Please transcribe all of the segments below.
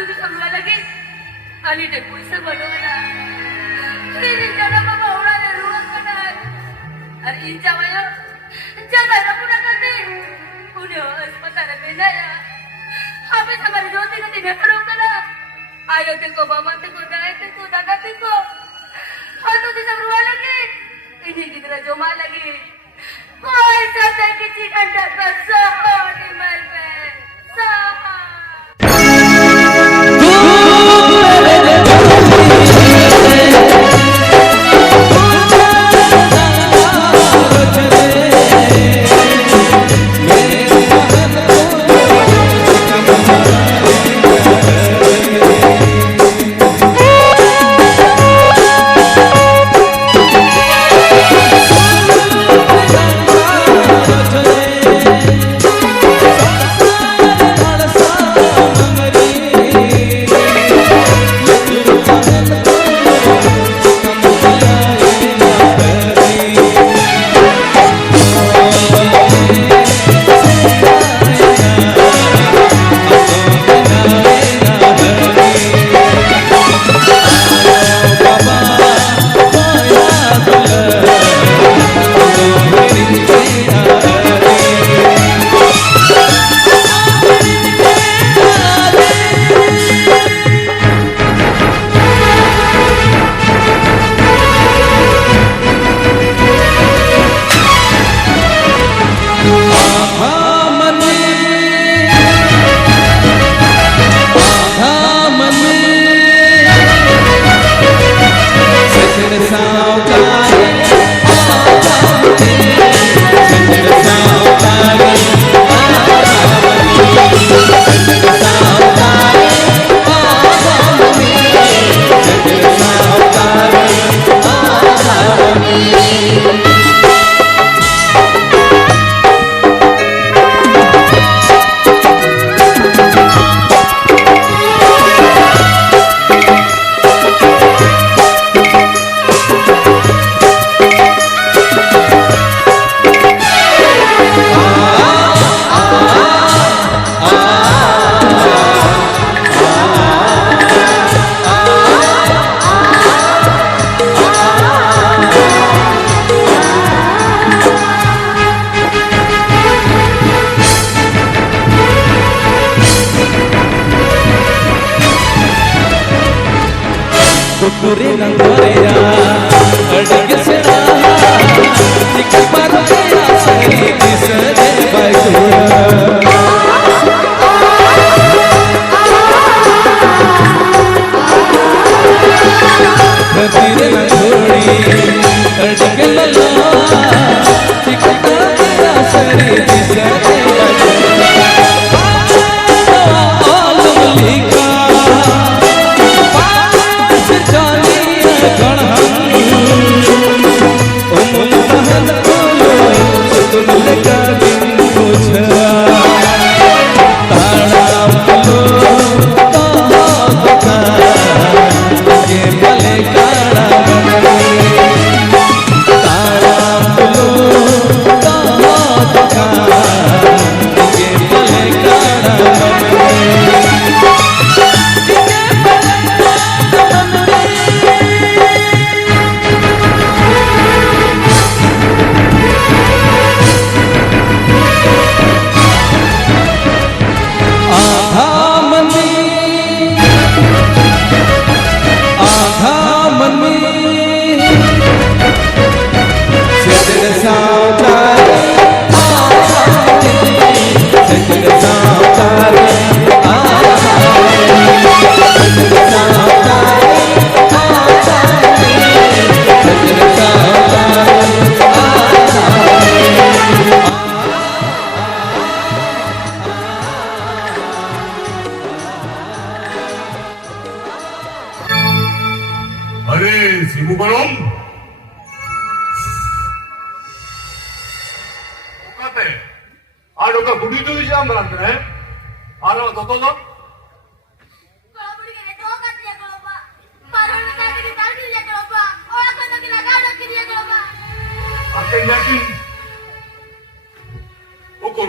तुझे समजा लागेल आणि ते पैसे बनवला भावनाने रुवा करणार अरे इंच्या वय जगाला पुन्हा करते पुण्य अस्पताल बेनाया हमें हमारी ज्योति गति भेपड़ों करा आयो तेको बाबा तेको दाए तेको दादा तेको और तुझे सब रुआ लगे इन्हीं की तरह जो मार लगी कोई सत्य की चिकन पर सोनी मर पे Soha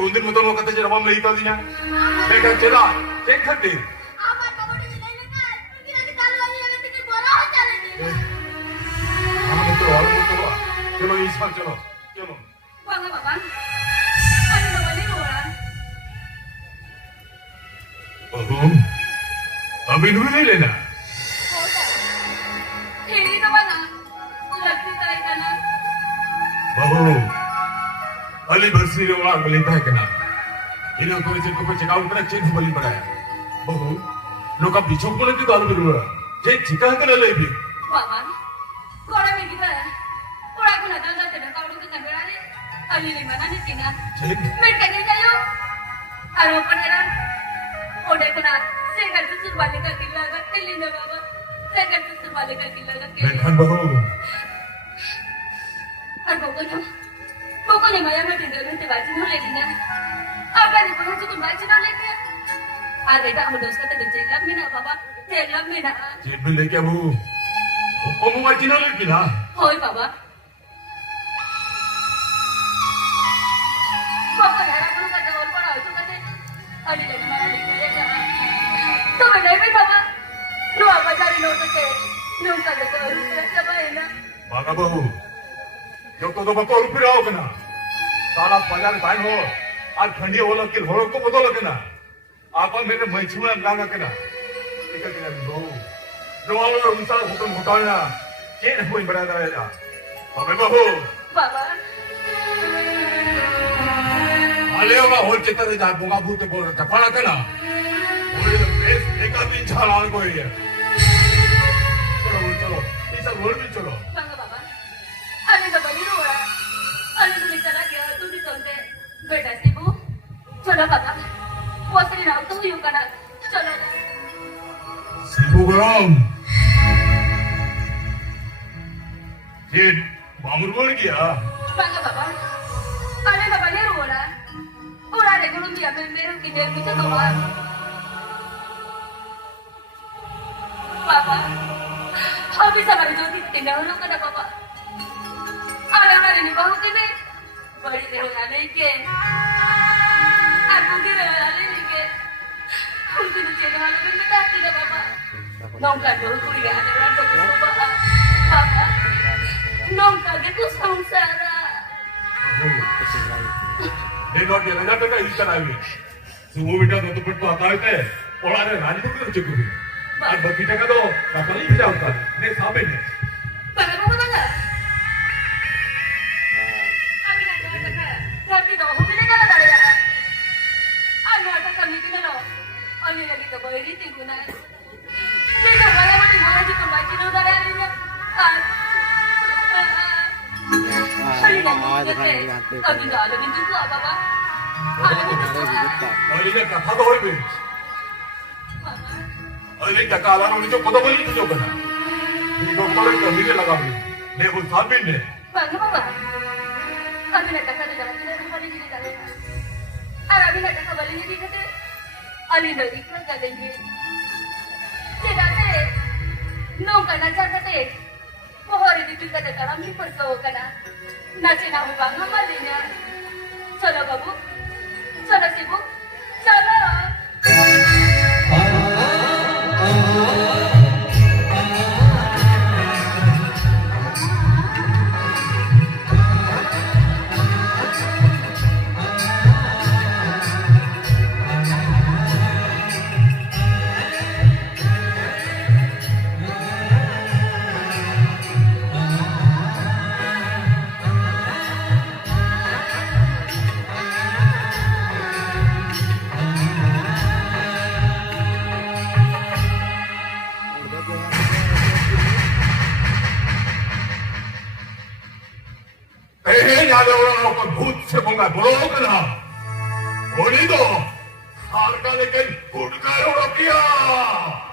Rundir mo to kata jera mam leita dinya. Mega jera, cek khati. चलो ईश्वर चलो चलो Bang Baba. Ano naman ni Nora? बहू अभी नहीं ले लेना Hoda. Hindi naman ah. Lagi tayo ka na. बहू अली बरसी रे वाला बोलता है कि ना इन्हें को पीछे काउंट करा चेंज बोली पड़ाया बहू लोग अब पीछे को लेके गाल करूँ जे चिका है ना ले भी Baba. Kora may kita. Kora ko na dagat na kaulong ka kangarani. Aliliman na ni Tina. चलिए May kanya kayo. Araw pa nila. Oda ko na. Second to balik ka kilagat. Hindi na Baba. Second to balik ka kilagat. बैठन बहू Ano ko na? Buko ni Maya may tindagan sa basin mo lagi na. Aba ni ko sa kung basin mo lagi na. Ada dah mudah sekali terjelam mina Baba. Terjelam mina. जेब में लेके बहू वो मर्जी ना लेगी ना Hoy Baba. Baba yara ko ka daw para ito kasi. Ani lagi mana lagi ya. To benay may Baba. No aba dari no kasi. No ka daw sa ba na. बागा बहू जो तो बको रुपये आओ ना साला बाजार टाइम हो आज ठंडी हो लगे हो को बदल लगे ना आप मेरे मैच में लगा के ना ठीक है बहू जो वाला उनसा हुक्म होता ना के कोई बड़ा रहेगा अबे बहू Baba. आले होगा होल चित्र जा बोगा भूत बोल रहा पड़ा के ना वो बेस एक दिन छाला कोई है चलो चलो इस रोड में चलो Banga Baba. Ani na bali Nora. Ani ko ni chala gaya tu di sonte. Beta Sibu. Chalo Baba. Wasri na tu yung kana. Chalo. Shivgram ये बामुर बोल गया Banga Baba. Ani na bali Nora. Ura de gulong dia meron kini bisa kawan. Baba. Habis sama itu tindakan ka na Baba. Alam na rin ni Bahu kini. Bali de wala na ike. Ako kini wala na ike. Kung sinusin na namin matati na Baba. Nung kadol ko yan, nalando ko sa Baba. Baba. Nung kagad ko sa Sara. ये note ये लगा टका इस तरह में सुबह बेटा तो पेट को आता है और अरे रानी को कर चुकी है आज बाकी टका तो काका नहीं भेजा होता ने सामने ने Baka mo ba nga? Kami na talaga ka. Sabi ko, humili ka na talaga. Ano ata kami kinalo? Ano lagi ka ba? Iritin ko na. Hindi ka kaya mo tingnan na di ko ba? Kinudala niya. Ay, naku, kami na alam yung dugo, Baba. Alam yung dugo. और ये कथा तो हो गई और ये टका आला उन्हें जो पता बोली तो जो बना ये को करे कमी ने लगा भी ले वो सामने ने Banga Baba. Kami nagkakano na natin ang bali nila talaga. Arami nagkakabali nila dito. Alin na rin ang galing. Dati, nung ka na dyan dati, buhari dito ka na karami persawa ka na. Nasinahu ba nga mali niya? Sana babu? Sana sibu? Sana! 나도 오늘 भूत से 뭔가 물어보거나 우리도 살까니까 불가요 없기야